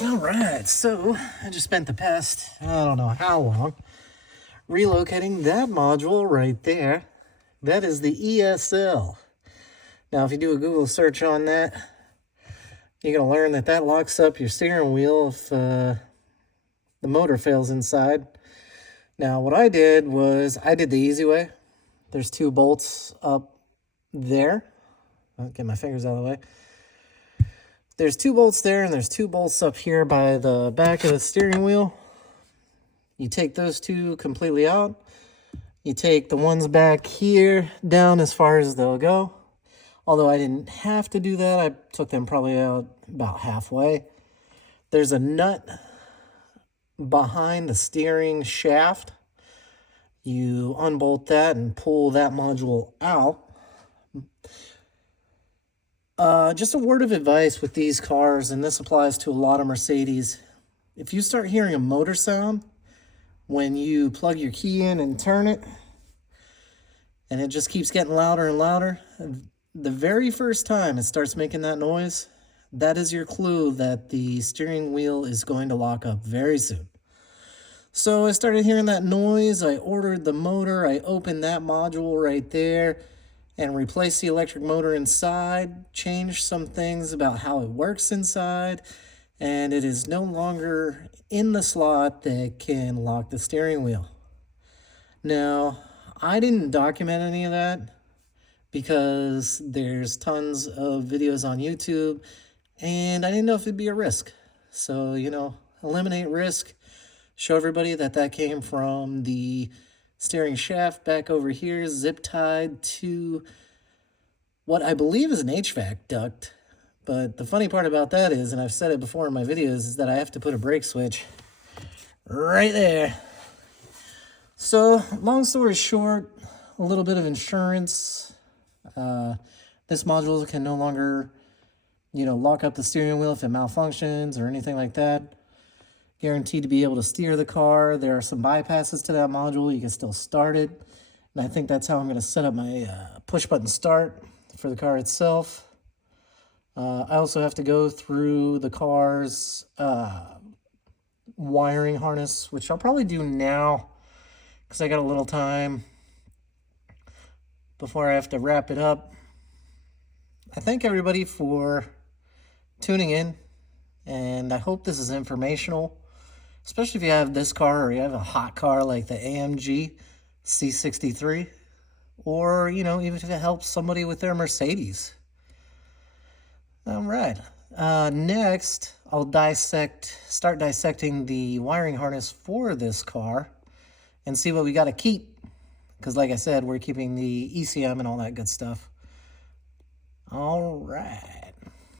All right, so I just spent the past, I don't know how long, relocating that module right there. That is the ESL. Now, if you do a Google search on that, you're going to learn that that locks up your steering wheel if the motor fails inside. Now, what I did was I did the easy way. There's 2 bolts up there. I'll get my fingers out of the way. There's 2 bolts there, and there's 2 bolts up here by the back of the steering wheel. You take those 2 completely out. You take the ones back here down as far as they'll go. Although I didn't have to do that, I took them probably out about halfway. There's a nut behind the steering shaft. You unbolt that and pull that module out. Just a word of advice with these cars, and this applies to a lot of Mercedes. If you start hearing a motor sound when you plug your key in and turn it, and it just keeps getting louder and louder, the very first time it starts making that noise, that is your clue that the steering wheel is going to lock up very soon. So I started hearing that noise. I ordered the motor. I opened that module right there and replaced the electric motor inside, changed some things about how it works inside, and it is no longer in the slot that can lock the steering wheel. Now, I didn't document any of that because there's tons of videos on YouTube, and I didn't know if it'd be a risk. So, eliminate risk. Show everybody that that came from the steering shaft back over here, zip tied to what I believe is an HVAC duct. But the funny part about that is, and I've said it before in my videos, is that I have to put a brake switch right there. So, long story short, a little bit of insurance. This module can no longer, lock up the steering wheel if it malfunctions or anything like that. Guaranteed to be able to steer the car. There are some bypasses to that module. You can still start it. And I think that's how I'm going to set up my push button start for the car itself. I also have to go through the car's wiring harness, which I'll probably do now because I got a little time before I have to wrap it up. I thank everybody for tuning in, and I hope this is informational, especially if you have this car or you have a hot car like the AMG C63, or, even if it helps somebody with their Mercedes. All right. Next, I'll start dissecting the wiring harness for this car and see what we got to keep. Because like I said, we're keeping the ECM and all that good stuff. All right.